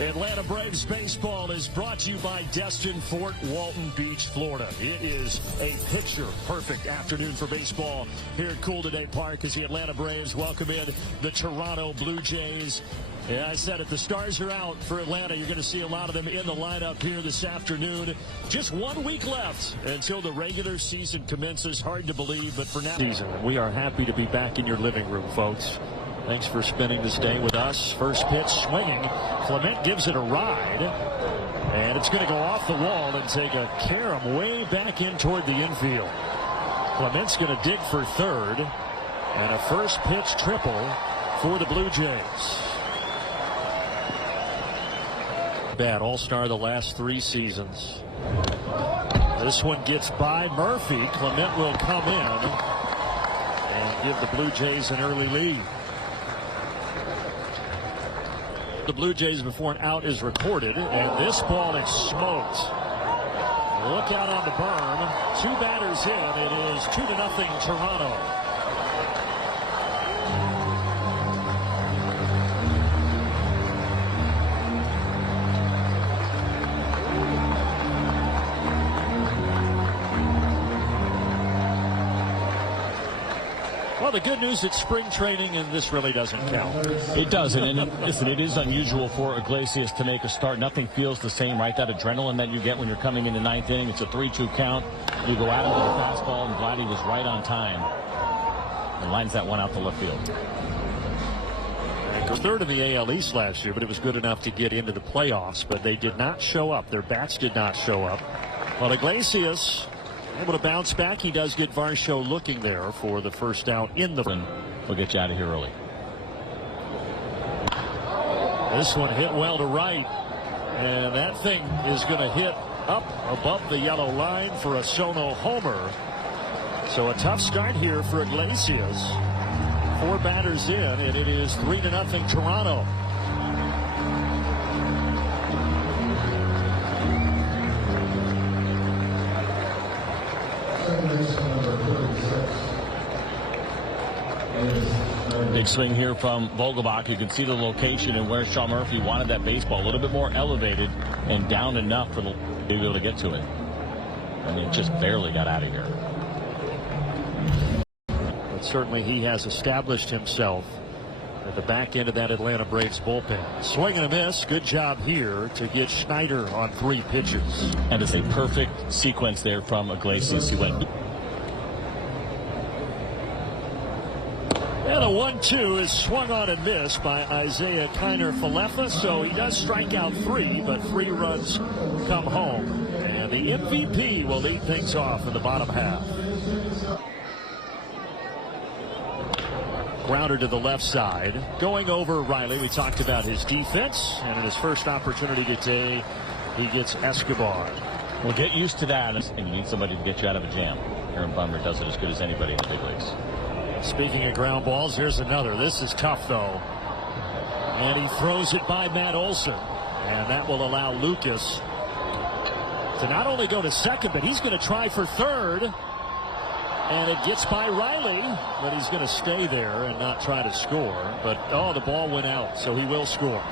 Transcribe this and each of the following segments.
Atlanta Braves baseball is brought to you by Destin Fort Walton Beach, Florida. It is a picture-perfect afternoon for baseball here at Cool Today Park as the Atlanta Braves welcome in the Toronto Blue Jays. Yeah, I said it, the stars are out for Atlanta. You're going to see a lot of them in the lineup here this afternoon. Just 1 week left until the regular season commences. Hard to believe, but for now, we are happy to be back in your living room, folks. Thanks for spending this day with us. First pitch swinging. Clement gives it a ride. And it's going to go off the wall and take a carom way back in toward the infield. Clement's going to dig for third. And a first pitch triple for the Blue Jays. Bad all-star the last 3 seasons. This one gets by Murphy. Clement will come in and give the Blue Jays an early lead. The Blue Jays before an out is recorded, and this ball is smoked. Look out on the berm. 2 batters in. It is 2-0 Toronto. Well, the good news, it's spring training, and this really doesn't count. It doesn't, and listen, it is unusual for Iglesias to make a start. Nothing feels the same, right? That adrenaline that you get when you're coming in the 9th inning. It's a 3-2 count. You go at him with a fastball, and glad he was right on time. And lines that one out to left field. Third in the AL East last year, but it was good enough to get into the playoffs. But they did not show up. Their bats did not show up. Well, Iglesias able to bounce back. He does get Varsho looking there for the first out in the. We'll get you out of here early. This one hit well to right, and that thing is going to hit up above the yellow line for a Sono homer. So a tough start here for Iglesias. 4 batters in, and it is 3-0 Toronto. Big swing here from Vogelbach. You can see the location and where Sean Murphy wanted that baseball a little bit more elevated and down enough for to be able to get to it. I mean, just barely got out of here. But certainly he has established himself at the back end of that Atlanta Braves bullpen. Swing and a miss. Good job here to get Schneider on 3 pitches. And it's a perfect sequence there from Iglesias. He went. And a 1-2 is swung on and missed by Isaiah Kiner-Falefa, so he does strike out 3, but 3 runs come home. And the MVP will lead things off in the bottom half. Grounder to the left side. Going over Riley. We talked about his defense, and in his first opportunity today, he gets Escobar. Well, get used to that, and you need somebody to get you out of a jam. Aaron Bummer does it as good as anybody in the big leagues. Speaking of ground balls, here's another. This is tough, though. And he throws it by Matt Olson. And that will allow Lucas to not only go to second, but he's going to try for third. And it gets by Riley, but he's going to stay there and not try to score. But, oh, the ball went out, so he will score.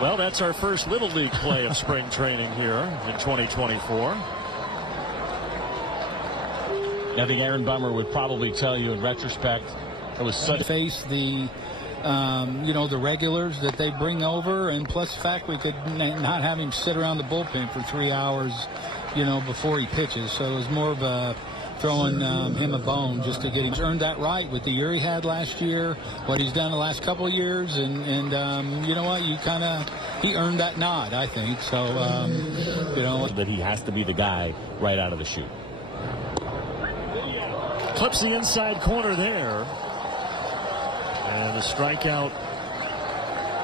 Well, that's our first Little League play of spring training here in 2024. I think Aaron Bummer would probably tell you in retrospect it was such face the the regulars that they bring over, and plus the fact we could not have him sit around the bullpen for 3 hours before he pitches. So it was more of a throwing him a bone just to get him earned that right with the year he had last year, what he's done the last couple of years, and you know what, he earned that nod, I think. So that he has to be the guy right out of the chute. Clips the inside corner there. And the strikeout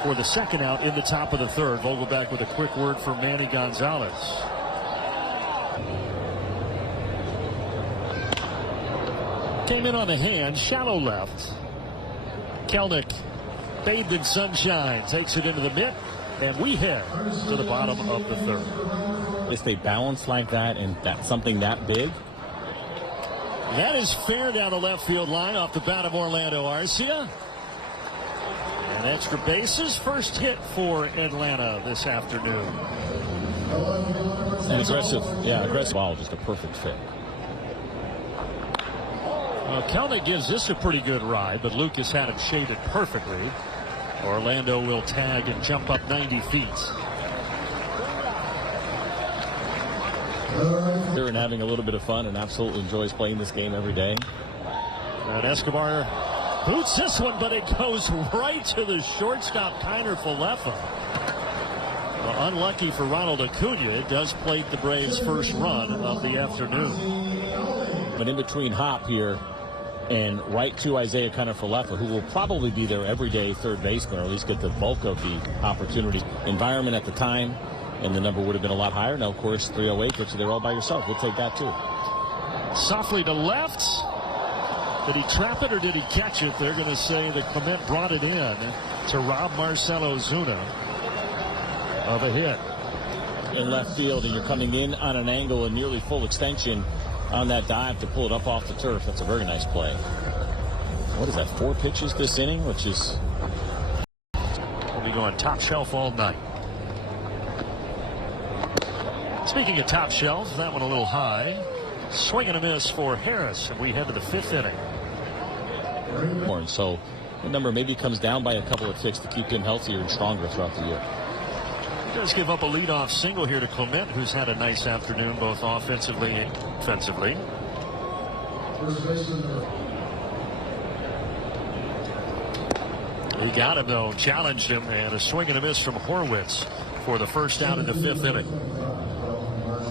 for the second out in the top of the third. Vogelbach with a quick word for Manny Gonzalez. Came in on the hand, shallow left. Kelnick, bathed in sunshine, takes it into the mitt, and we head to the bottom of the third. If they balance like that, and that's something that big, that is fair down the left field line off the bat of Orlando Arcia. And extra bases. First hit for Atlanta this afternoon. And aggressive. Yeah, aggressive ball. Just a perfect fit. Kelnick gives this a pretty good ride, but Lucas had him shaded perfectly. Orlando will tag and jump up 90 feet. They're having a little bit of fun and absolutely enjoys playing this game every day. And Escobar boots this one, but it goes right to the shortstop, Kiner Falefa. Well, unlucky for Ronald Acuna. It does plate the Braves' first run of the afternoon. But in between Hop here and right to Isaiah Kiner Falefa, who will probably be their everyday third baseman, or at least get the bulk of the opportunity. Environment at the time, and the number would have been a lot higher. Now, of course, 308 gets you there all by yourself. We'll take that, too. Softly to left. Did he trap it or did he catch it? They're going to say that Clement brought it in to rob Marcell Ozuna of a hit. In left field, and you're coming in on an angle and nearly full extension on that dive to pull it up off the turf. That's a very nice play. What is that, 4 pitches this inning, which is... We'll be going top shelf all night. Speaking of top shelf, that one a little high. Swing and a miss for Harris, and we head to the 5th inning. So the number maybe comes down by a couple of ticks to keep him healthier and stronger throughout the year. He does give up a leadoff single here to Clement, who's had a nice afternoon both offensively and defensively. He got him, though, challenged him, and a swing and a miss from Horwitz for the first out in the 5th inning.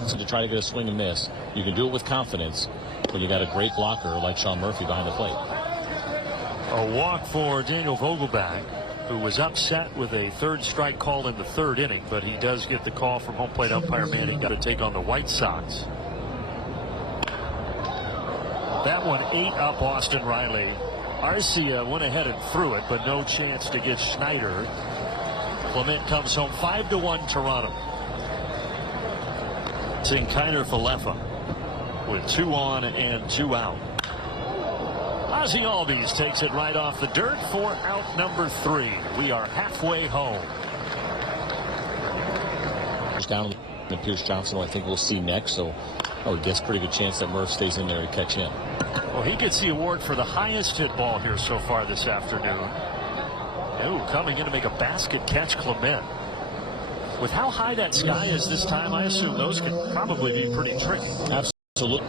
So to try to get a swing and miss, you can do it with confidence when you got a great blocker like Sean Murphy behind the plate. A walk for Daniel Vogelback, who was upset with a 3rd strike call in the 3rd inning, but he does get the call from home plate umpire Manning. Got to take on the White Sox. That one ate up Austin Riley. Arcia went ahead and threw it, but no chance to get Schneider. Clement comes home 5-1 Toronto. Seeing Kiner Falefa with 2 on and 2 out. Ozzie Albies takes it right off the dirt for out number 3. We are halfway home. Down and Pierce Johnson, who I think we'll see next, so I would guess pretty good chance that Murph stays in there to catch him. Well, he gets the award for the highest hit ball here so far this afternoon. Ooh, coming in to make a basket catch, Clement. With how high that sky is this time, I assume those could probably be pretty tricky. Absolutely.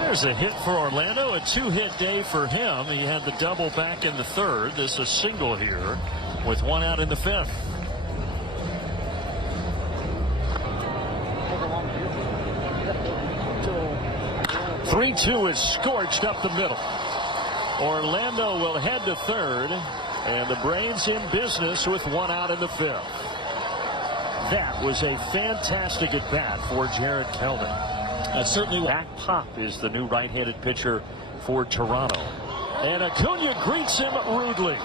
There's a hit for Orlando, a 2-hit day for him. He had the double back in the 3rd. This is a single here with 1 out in the 5th. "3-2 is scorched up the middle. Orlando will head to 3rd, and the Braves in business with 1 out in the 5th. That was a fantastic at bat for Jared Kelnick. Certainly. Back Pop is the new right-handed pitcher for Toronto. And Acuna greets him rudely.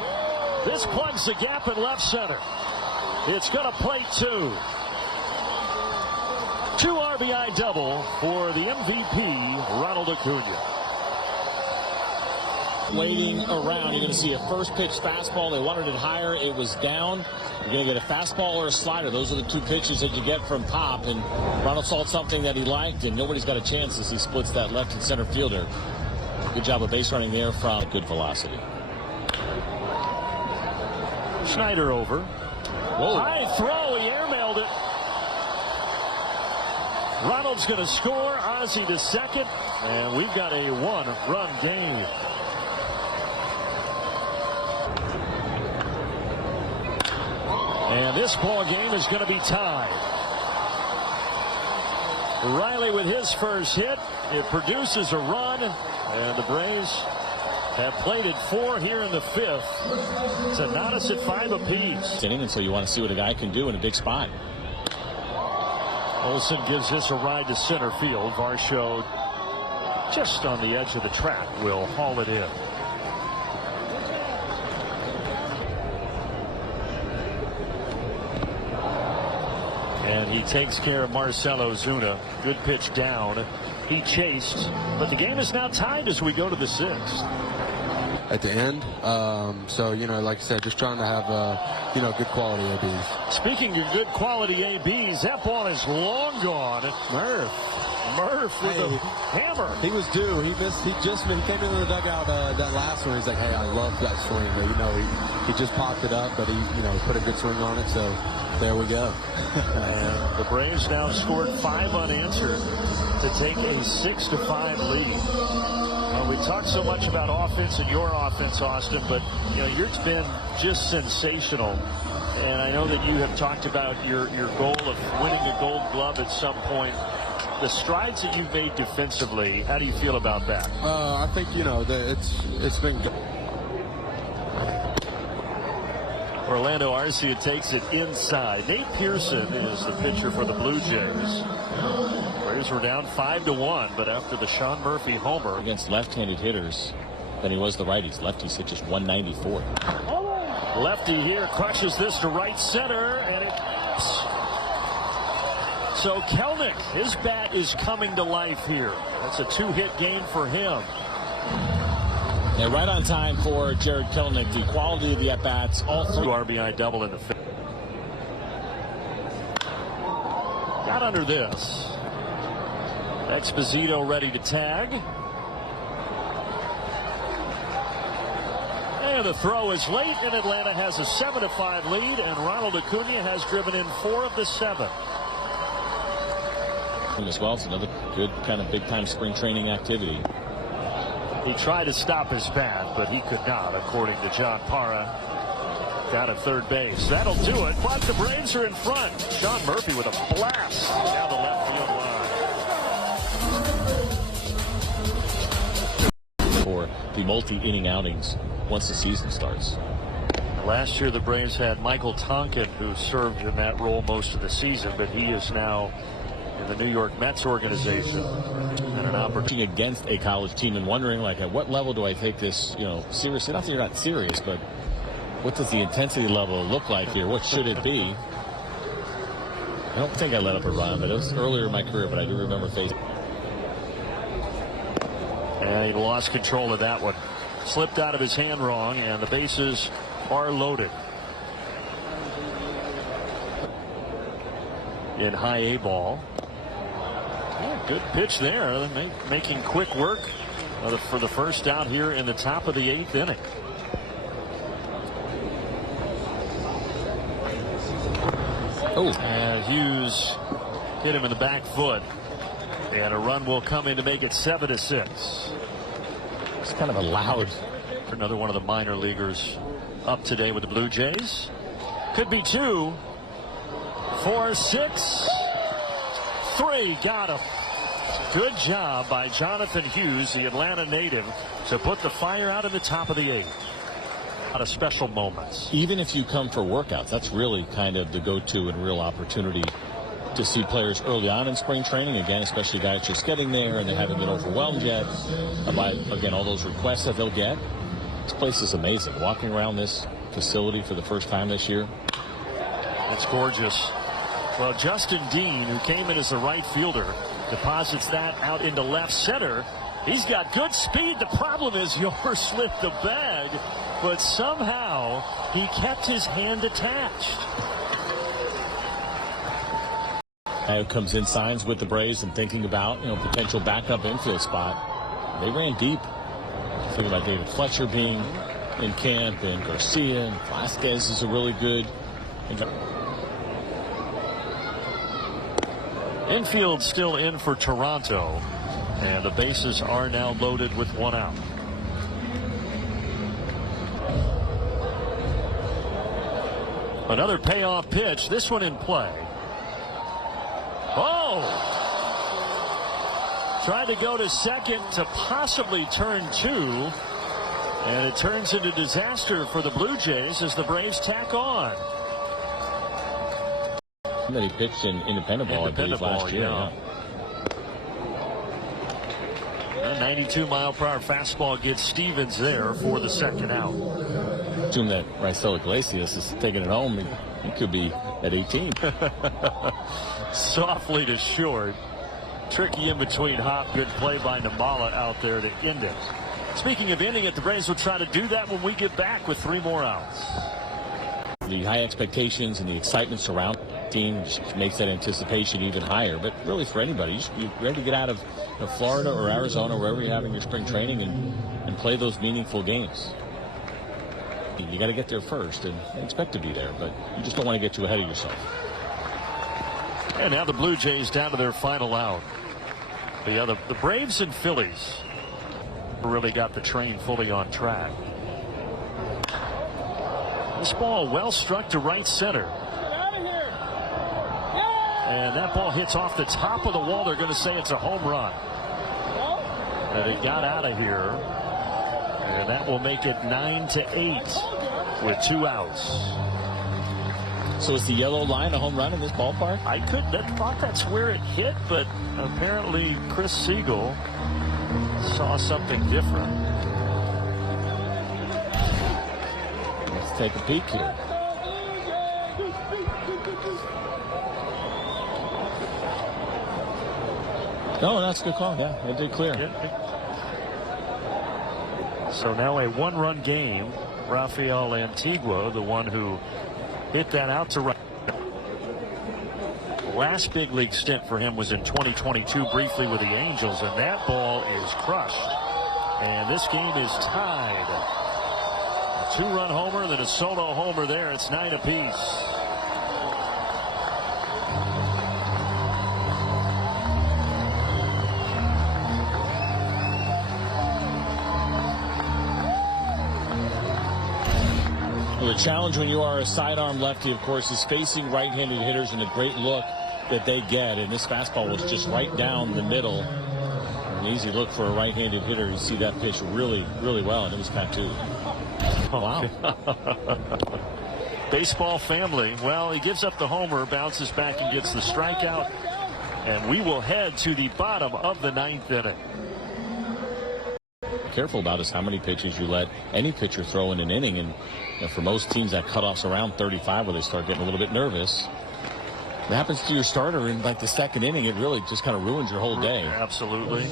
This plugs the gap in left center. It's going to plate 2. 2 RBI double for the MVP, Ronald Acuna. Waiting around, you're going to see a first pitch fastball. They wanted it higher. It was down. You're going to get a fastball or a slider. Those are the 2 pitches that you get from Pop. And Ronald saw something that he liked, and nobody's got a chance as he splits that left and center fielder. Good job of base running there from good velocity. Schneider over. Whoa. High throw. He airmailed it. Ronald's going to score. Ozzie to second. And we've got a 1-run game. And this ball game is going to be tied. Riley with his first hit. It produces a run. And the Braves have plated 4 here in the 5th. It's a Sonatas at 5 apiece. And so you want to see what a guy can do in a big spot. Olsen gives this a ride to center field. Varsho just on the edge of the track will haul it in. And he takes care of Marcell Ozuna. Good pitch down. He chased, but the game is now tied as we go to the 6th. at the end. So, you know, like I said, just trying to have, you know, good quality ABs. Speaking of good quality ABs, that ball is long gone. Murph with a hammer. He was due. He came into the dugout that last one. He's like, hey, I love that swing. But, you know, he just popped it up, but he, you know, put a good swing on it. So there we go. And the Braves now scored 5 unanswered to take a 6-5 lead. We talked so much about offense and your offense, Austin, but you know yours been just sensational. And I know that you have talked about your goal of winning a Gold Glove at some point. The strides that you've made defensively, how do you feel about that? I think, you know, it's been good. Orlando Arcia takes it inside. Nate Pearson is the pitcher for the Blue Jays. Braves were down 5-1, but after the Sean Murphy homer against left-handed hitters than he was the righties. Lefties hit just 194. Lefty here crushes this to right center, and it. So Kelnick, his bat is coming to life here. That's a 2-hit game for him. Yeah, right on time for Jared Kelnick. The quality of the at-bats, all 3 RBI double in the 5th. Got under this. Exposito ready to tag. And the throw is late, and Atlanta has a 7-5 lead, and Ronald Acuna has driven in 4 of the 7. As well, it's another good kind of big-time spring training activity. He tried to stop his bat, but he could not, according to John Parra. Down at third base. That'll do it, but the Braves are in front. Sean Murphy with a blast down the left field line. For the multi-inning outings once the season starts. Last year, the Braves had Michael Tonkin, who served in that role most of the season, but he is now in the New York Mets organization, and an opportunity against a college team, and wondering, like, at what level do I take this, you know, seriously? Not that you're not serious, but what does the intensity level look like here? What should it be? I don't think I let up a run, but it was earlier in my career, but I do remember facing. And he lost control of that one. Slipped out of his hand wrong, and the bases are loaded. In high A ball. Yeah, good pitch there. Making quick work for the first out here in the top of the 8th inning. Oh, and Hughes hit him in the back foot, and a run will come in to make it 7-6. It's kind of a loud. Another one of the minor leaguers up today with the Blue Jays. Could be 2, 4, 6, 3. Got him. Good job by Jonathan Hughes, the Atlanta native, to put the fire out in the top of the 8th. A lot of special moments. Even if you come for workouts, that's really kind of the go-to and real opportunity to see players early on in spring training. Again, especially guys just getting there and they haven't been overwhelmed yet by, again, all those requests that they'll get. This place is amazing. Walking around this facility for the first time this year. It's gorgeous. Well, Justin Dean, who came in as the right fielder, deposits that out into left center. He's got good speed. The problem is Yoder slipped the bag, but somehow he kept his hand attached. Now comes in, signs with the Braves, and thinking about, you know, potential backup infield spot. They ran deep. Thinking about David Fletcher being in camp, and Garcia, and Vasquez is a really good. Infield still in for Toronto, and the bases are now loaded with 1 out. Another payoff pitch, this one in play. Oh! Tried to go to second to possibly turn 2, and it turns into disaster for the Blue Jays as the Braves tack on. That he pitched in independent ball, I believe, last year. Yeah. A 92-mile-per-hour fastball gets Stevens there for the second out. Assume that Raisel Iglesias is taking it home. He could be at 18. Softly to short. Tricky in between hop. Good play by Nambala out there to end it. Speaking of ending it, the Braves will try to do that when we get back with 3 more outs. The high expectations and the excitement surrounding the team just makes that anticipation even higher. But really, for anybody, you're ready to get out of Florida or Arizona, wherever you're having your spring training, and play those meaningful games. You got to get there first and expect to be there, but you just don't want to get too ahead of yourself. And now the Blue Jays down to their final out. The Braves and Phillies really got the train fully on track. This ball well struck to right center. And that ball hits off the top of the wall. They're going to say it's a home run. But it got out of here. And that will make it 9-8 with 2 outs. So is the yellow line a home run in this ballpark? I thought that's where it hit, but apparently Chris Siegel saw something different. Let's take a peek here. No, that's a good call. Yeah, it did clear. So now a 1-run game. Rafael Antigua, the one who hit that out to right. Last big league stint for him was in 2022, briefly with the Angels, and that ball is crushed. And this game is tied. A 2-run homer, then a solo homer there. It's 9 apiece. Well, the challenge when you are a sidearm lefty, of course, is facing right-handed hitters, and a great look that they get. And this fastball was just right down the middle. An easy look for a right-handed hitter. You see that pitch really, really well, and it was tattooed. Oh, wow. Baseball family. Well, he gives up the homer, bounces back and gets the strikeout. And we will head to the bottom of the 9th inning. Careful about is how many pitches you let any pitcher throw in an inning. And for most teams, that cutoff's around 35 where they start getting a little bit nervous. What happens to your starter in like the 2nd inning, it really just kind of ruins your whole day. Absolutely.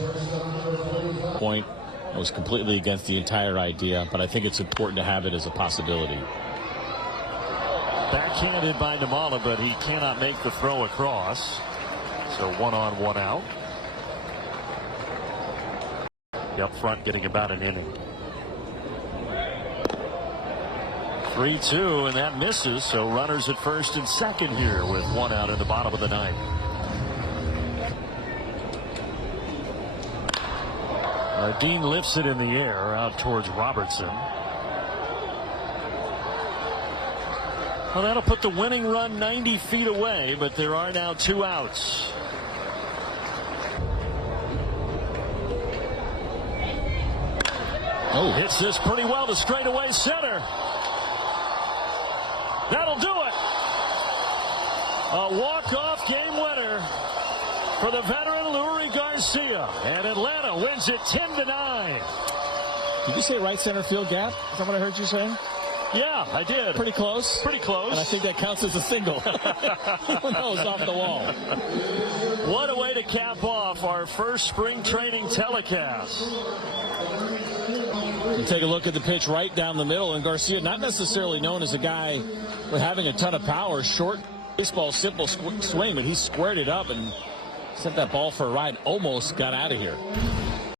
Point, I was completely against the entire idea, but I think it's important to have it as a possibility. Backhanded by Namala, but he cannot make the throw across. So 1 on, 1 out. Up front getting about an inning. 3-2, and that misses. So runners at first and second here with 1 out in the bottom of the 9th. Dean lifts it in the air out towards Robertson. Well, that'll put the winning run 90 feet away, but there are now 2 outs. Oh, hits this pretty well to straightaway center. That'll do it. A walk-off game winner for the veteran Lurie Garcia, and Atlanta wins it 10-9. Did you say right center field gap? Is that what I heard you saying? Yeah, I did. Pretty close. Pretty close. And I think that counts as a single. Even though it's off the wall. What a way to cap off our first spring training telecast. You take a look at the pitch right down the middle, and Garcia, not necessarily known as a guy with having a ton of power, short baseball, simple swing, but he squared it up and sent that ball for a ride. Almost got out of here.